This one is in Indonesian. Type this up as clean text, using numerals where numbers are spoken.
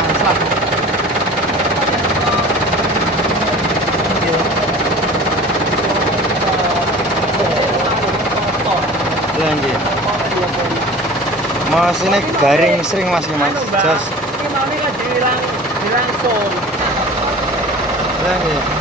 Selah. Lanjut. Mas ini garing sering mas ya mas. Jos. Ini mau nih hilang hilang soul. Lanjut.